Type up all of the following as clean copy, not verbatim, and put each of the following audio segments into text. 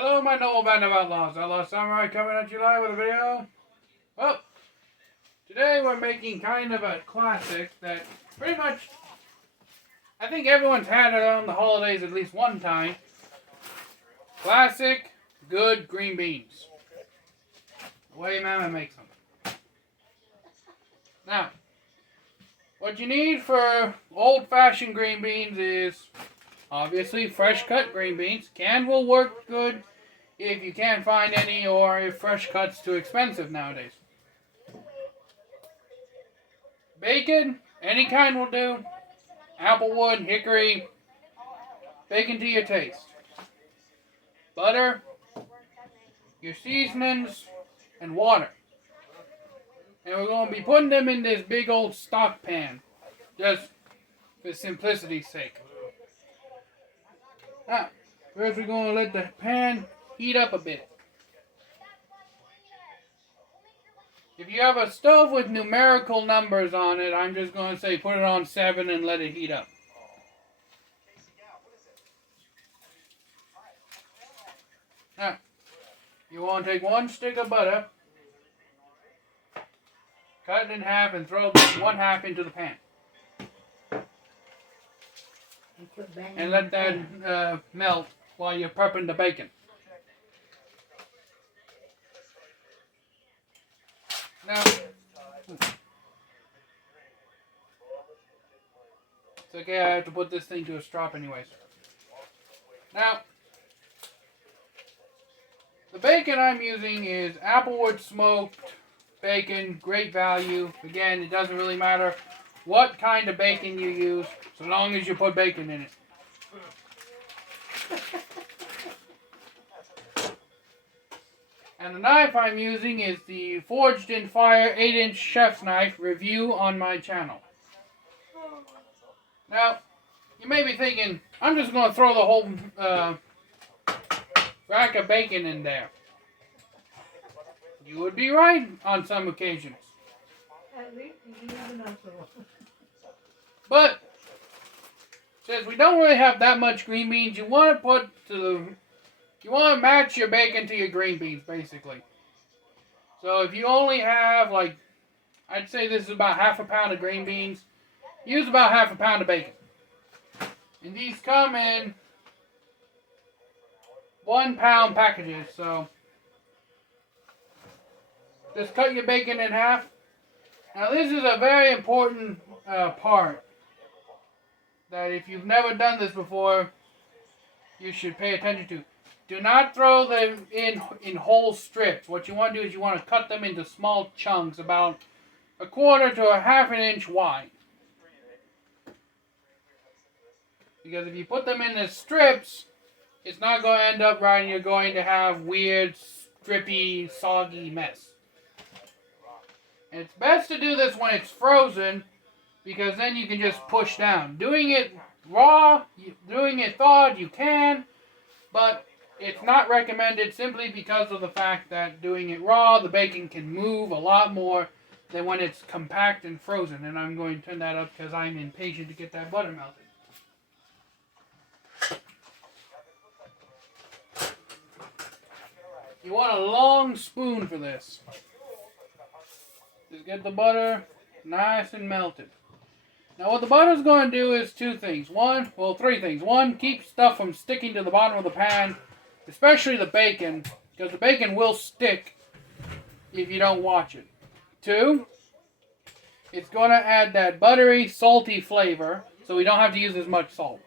Hello, my noble band of outlaws. Outlaw Samurai coming at you live with a video. Well, today we're making kind of a classic that pretty much I think everyone's had it on the holidays at least one time. Classic, good green beans. The way Mama makes them. Now, what you need for old-fashioned green beans is obviously fresh cut green beans. Canned will work good if you can't find any or if fresh cut's too expensive nowadays. Bacon, any kind will do. Applewood, hickory, bacon to your taste. Butter, your seasonings, and water. And we're going to be putting them in this big old stock pan, just for simplicity's sake. Now, first we're going to let the pan heat up a bit. If you have a stove with numerical numbers on it, I'm just going to say put it on 7 and let it heat up. Now, you want to take one stick of butter, cut it in half, and throw one half into the pan. And let that melt while you're prepping the bacon. Now, it's okay, I have to put this thing to a stop anyways. Now, the bacon I'm using is Applewood smoked bacon, great value. Again, it doesn't really matter what kind of bacon you use, so long as you put bacon in it. And the knife I'm using is the Forged in Fire 8-inch chef's knife review on my channel. Now, you may be thinking, I'm just going to throw the whole rack of bacon in there. You would be right on some occasions. But since we don't really have that much green beans, you want to match your bacon to your green beans, basically. So if you only have, like, I'd say this is about half a pound of green beans, use about half a pound of bacon. And these come in 1 pound packages, so just cut your bacon in half. Now this is a very important part that if you've never done this before, you should pay attention to. Do not throw them in whole strips. What you want to do is you want to cut them into small chunks about 1/4 to 1/2 inch wide. Because if you put them in the strips, it's not going to end up right and you're going to have weird, strippy, soggy mess. And it's best to do this when it's frozen because then you can just push down. Doing it raw, doing it thawed, you can, but it's not recommended simply because of the fact that doing it raw, the bacon can move a lot more than when it's compact and frozen. And I'm going to turn that up because I'm impatient to get that butter melted. You want a long spoon for this. Just get the butter nice and melted. Now what the butter's going to do is 2 things. 3 things. 1, keep stuff from sticking to the bottom of the pan, especially the bacon, because the bacon will stick if you don't watch it. 2, it's going to add that buttery, salty flavor, so we don't have to use as much salt.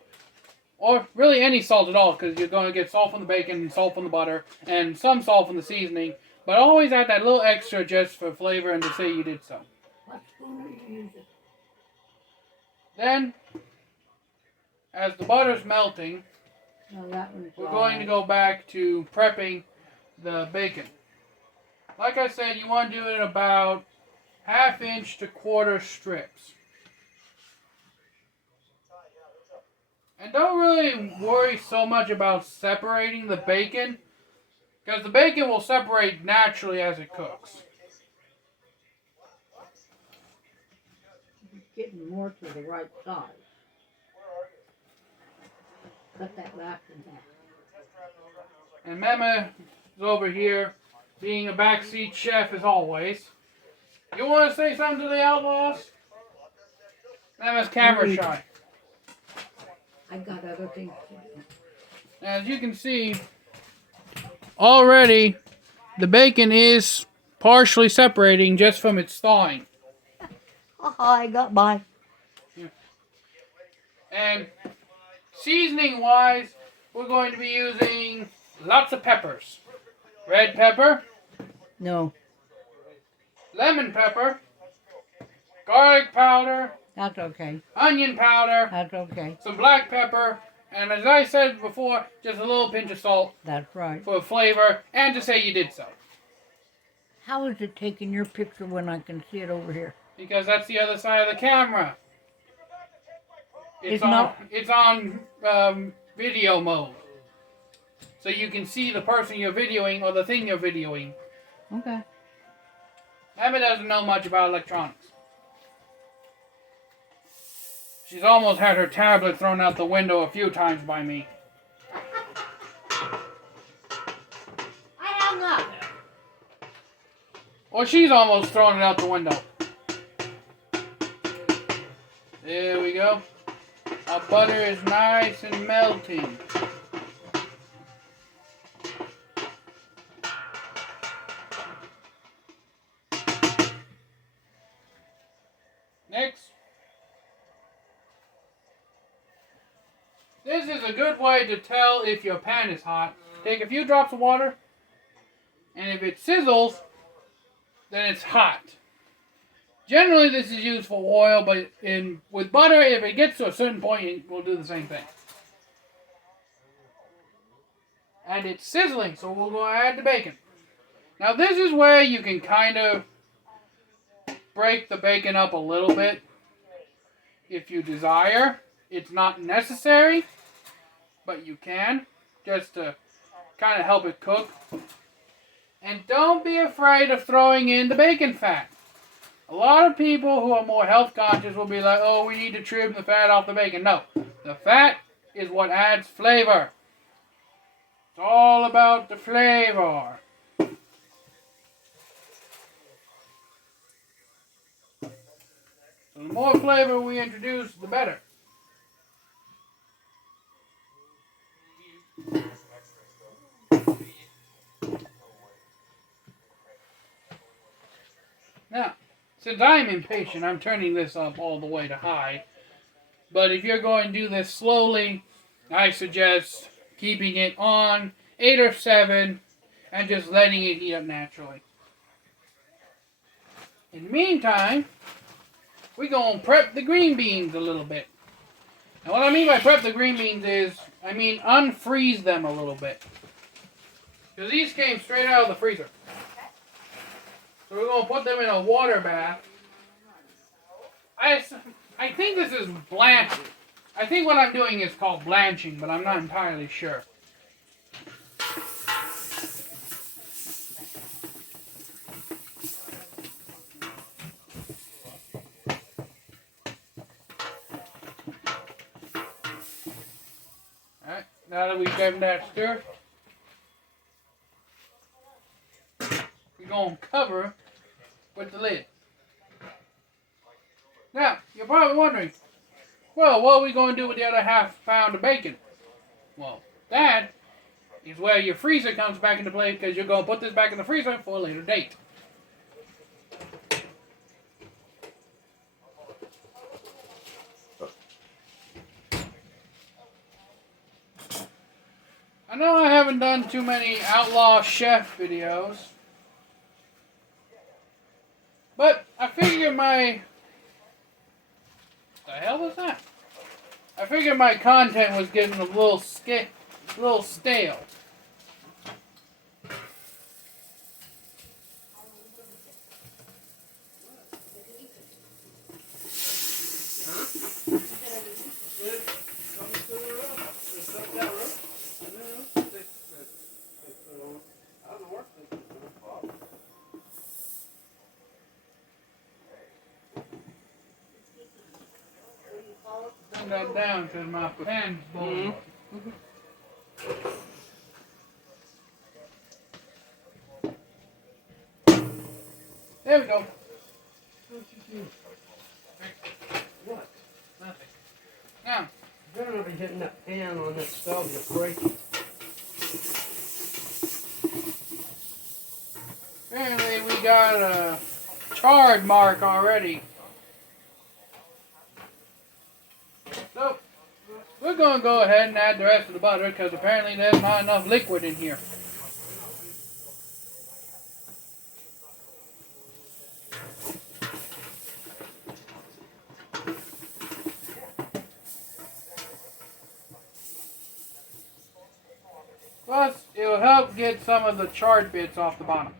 Or really any salt at all, because you're going to get salt from the bacon and salt from the butter, and some salt from the seasoning, but always add that little extra just for flavor and to say you did so. What spoon are you using? Then, as the butter's melting, we're going to go back to prepping the bacon. Like I said, you want to do it in about 1/2 inch to 1/4 strips. And don't really worry so much about separating the bacon, because the bacon will separate naturally as it cooks. Getting more to the right size. Cut that back in half. And Mama is over here being a backseat chef as always. You want to say something to the outlaws? Mama's camera shy. I got other things to do. As you can see, already the bacon is partially separating just from its thawing. I got by. And seasoning wise, we're going to be using lots of peppers. Red pepper, No, lemon pepper, garlic powder, that's okay. onion powder, That's okay. some black pepper, and as I said before, just a little pinch of salt That's right. for flavor and to say you did so. How is it taking your picture when I can see it over here? Because that's the other side of the camera. It's not. It's on video mode, so you can see the person you're videoing or the thing you're videoing. Okay. Emma doesn't know much about electronics. She's almost had her tablet thrown out the window a few times by me. I hung up. Well, she's almost thrown it out the window. There we go. Our butter is nice and melting. Next. This is a good way to tell if your pan is hot. Take a few drops of water, and if it sizzles, then it's hot. Generally, this is used for oil, but with butter, if it gets to a certain point, it will do the same thing. And it's sizzling, so we'll go add the bacon. Now, this is where you can kind of break the bacon up a little bit if you desire. It's not necessary, but you can, just to kind of help it cook. And don't be afraid of throwing in the bacon fat. A lot of people who are more health conscious will be like, oh, we need to trim the fat off the bacon. No, the fat is what adds flavor. It's all about the flavor. So the more flavor we introduce, the better. Now, since I'm impatient, I'm turning this up all the way to high. But if you're going to do this slowly, I suggest keeping it on 8 or 7 and just letting it heat up naturally. In the meantime, we're going to prep the green beans a little bit. And what I mean by prep the green beans is, I mean unfreeze them a little bit. Because these came straight out of the freezer. So we're going to put them in a water bath. I think this is blanching. I think what I'm doing is called blanching, but I'm not entirely sure. Alright, now that we've given that stir, we're going to cover with the lid. Now, you're probably wondering, well, what are we going to do with the other half pound of bacon? Well, that is where your freezer comes back into play, because you're going to put this back in the freezer for a later date. I know I haven't done too many outlaw chef videos, but I figure my... the hell was that? I figured my content was getting a little stale. Turn that down because my pen's blowing. There we go. What? Nothing. Now, You better not be hitting that pan on that stove, you'll break it. apparently we got a charred mark already. So, we're going to go ahead and add the rest of the butter because apparently there's not enough liquid in here. Plus, it will help get some of the charred bits off the bottom.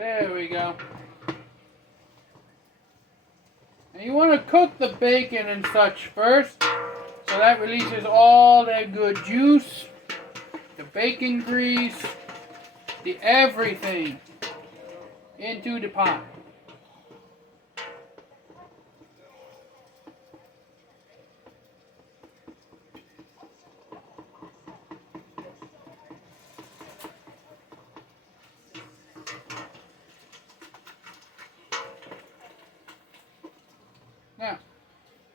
There we go. And you want to cook the bacon and such first, so that releases all that good juice, the bacon grease, the everything into the pot. Now,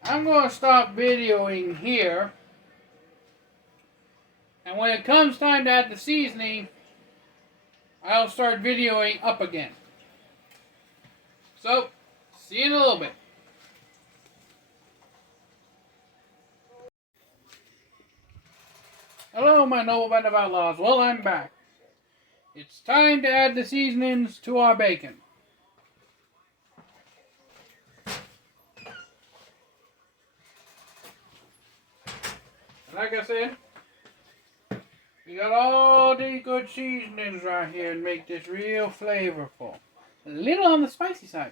I'm going to stop videoing here. And when it comes time to add the seasoning, I'll start videoing up again. So, see you in a little bit. Hello, my noble band of outlaws. Well, I'm back. It's time to add the seasonings to our bacon. Like I said, we got all these good seasonings right here to make this real flavorful. A little on the spicy side.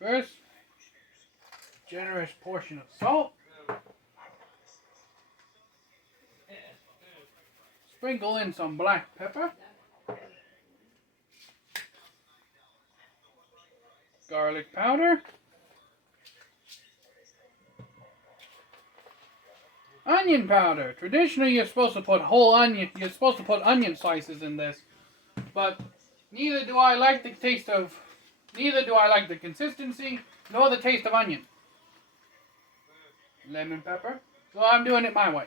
First, generous portion of salt. Sprinkle in some black pepper. Garlic powder. Onion powder. Traditionally, you're supposed to put whole onion. You're supposed to put onion slices in this, but neither do I like the taste of. Neither do I like the consistency nor the taste of onion. Lemon pepper. So I'm doing it my way.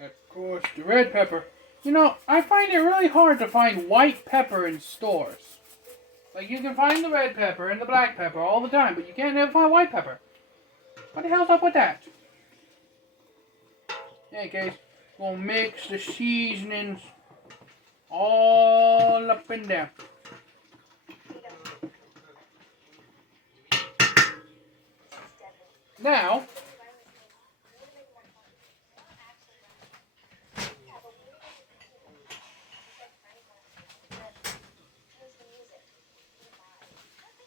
Of course, the red pepper. You know, I find it really hard to find white pepper in stores. Like, you can find the red pepper and the black pepper all the time, but you can't ever find white pepper. What the hell's up with that? In any case, we'll mix the seasonings all up in there. Now,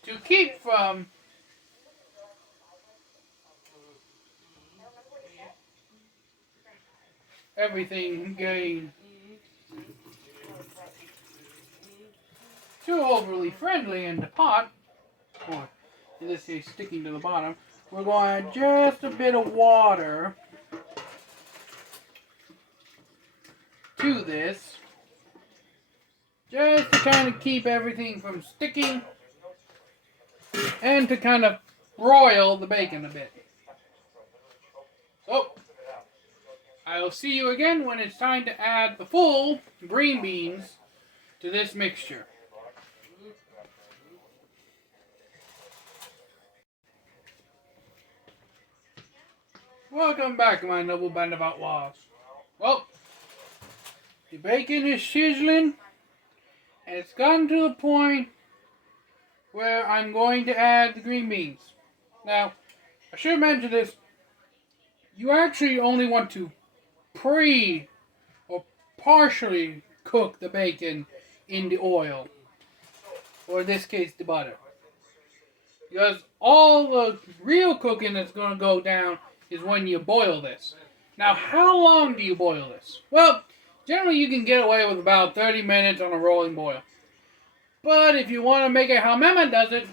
to keep from everything getting too overly friendly in the pot, or in this case sticking to the bottom, we're going to add just a bit of water to this, just to kind of keep everything from sticking and to kind of broil the bacon a bit. So, I'll see you again when it's time to add the full green beans to this mixture. Welcome back, my noble band of outlaws. Well, the bacon is sizzling, and it's gotten to the point where I'm going to add the green beans. Now, I should mention this. You actually only want to or partially cook the bacon in the oil, or in this case the butter. Because all the real cooking that's going to go down is when you boil this. Now, how long do you boil this? Well, generally you can get away with about 30 minutes on a rolling boil. But if you want to make it how Mama does it,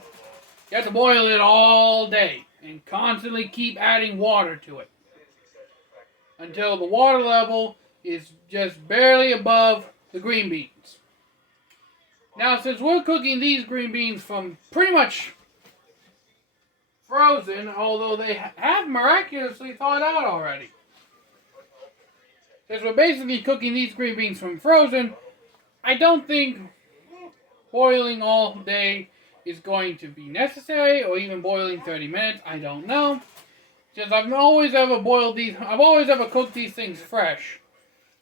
you have to boil it all day and constantly keep adding water to it until the water level is just barely above the green beans. Now, since we're cooking these green beans from pretty much frozen, although they have miraculously thawed out already. Since we're basically cooking these green beans from frozen, I don't think boiling all day is going to be necessary, or even boiling 30 minutes, I don't know. Since I've always ever cooked these things fresh,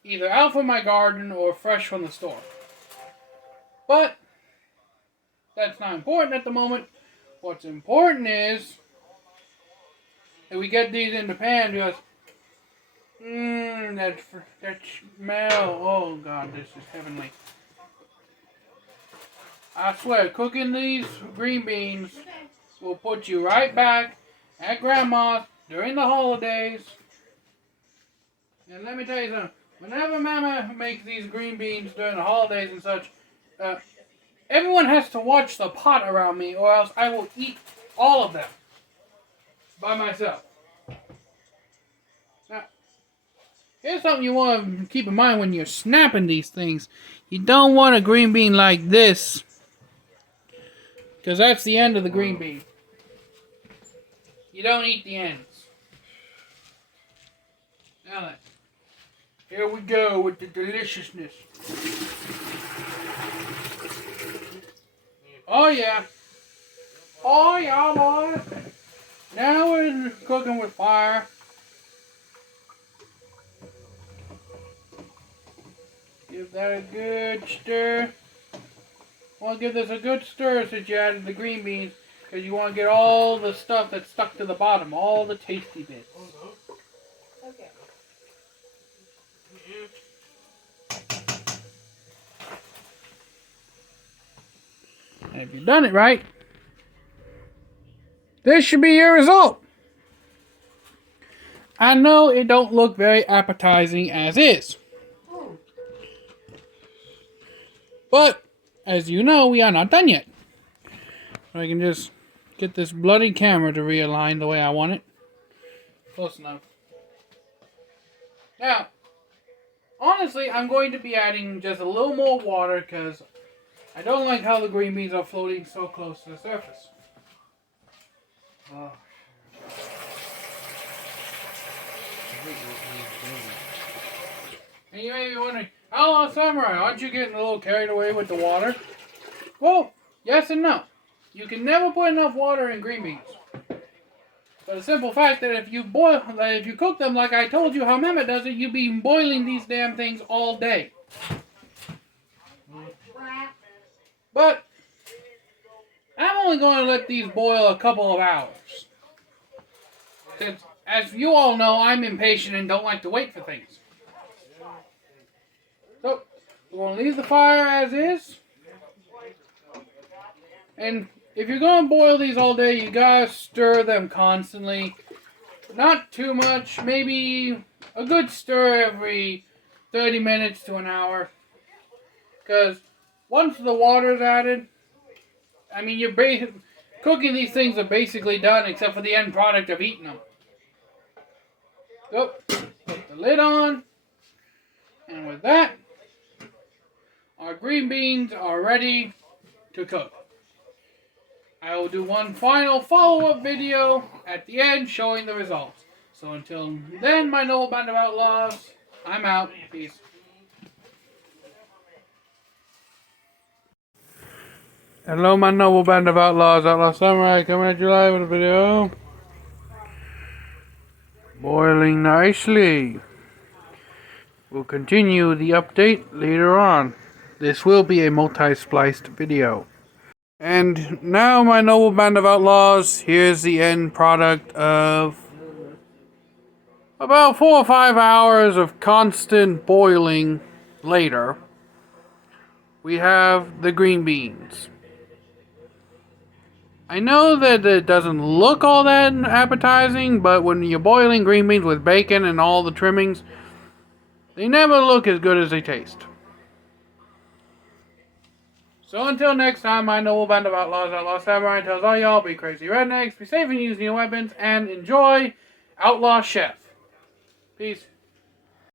either out from my garden or fresh from the store. But that's not important at the moment. What's important is that we get these in the pan because that smell. Oh God, this is heavenly. I swear, cooking these green beans will put you right back at Grandma's during the holidays. And let me tell you something. Whenever Mama makes these green beans during the holidays and such, everyone has to watch the pot around me, or else I will eat all of them by myself. Now, here's something you want to keep in mind when you're snapping these things. You don't want a green bean like this, because that's the end of the green bean. You don't eat the ends. Now then, here we go with the deliciousness. Oh yeah. Oh yeah, boy. Now we're cooking with fire. Give that a good stir. Want to give this a good stir since you added the green beans, because you want to get all the stuff that's stuck to the bottom, all the tasty bits. Okay. And if you've done it right, this should be your result. I know it don't look very appetizing as is. But, as you know, we are not done yet. So I can just get this bloody camera to realign the way I want it. Close enough. Now, honestly, I'm going to be adding just a little more water because I don't like how the green beans are floating so close to the surface. Oh. And you may be wondering, Outlaw Samurai, aren't you getting a little carried away with the water? Well, yes and no. You can never put enough water in green beans. For the simple fact that if you cook them like I told you how Mehmet does it, you'd be boiling these damn things all day. But I'm only going to let these boil a couple of hours. Since, as you all know, I'm impatient and don't like to wait for things. So, we're going to leave the fire as is. And if you're going to boil these all day, you got to stir them constantly. Not too much, maybe a good stir every 30 minutes to an hour. Because once the water's added, I mean, cooking these things are basically done except for the end product of eating them. So, put the lid on. And with that, our green beans are ready to cook. I will do one final follow-up video at the end showing the results. So until then, my noble band of outlaws, I'm out. Peace. Hello, my noble band of outlaws. Outlaw Samurai coming at you live with a video. Boiling nicely. We'll continue the update later on. This will be a multi-spliced video. And now, my noble band of outlaws, here's the end product of About 4 or 5 hours of constant boiling later, we have the green beans. I know that it doesn't look all that appetizing, but when you're boiling green beans with bacon and all the trimmings, they never look as good as they taste. So until next time, my noble band of outlaws, Outlaw Samurai tells all y'all, be crazy rednecks, be safe and use new weapons, and enjoy Outlaw Chef. Peace.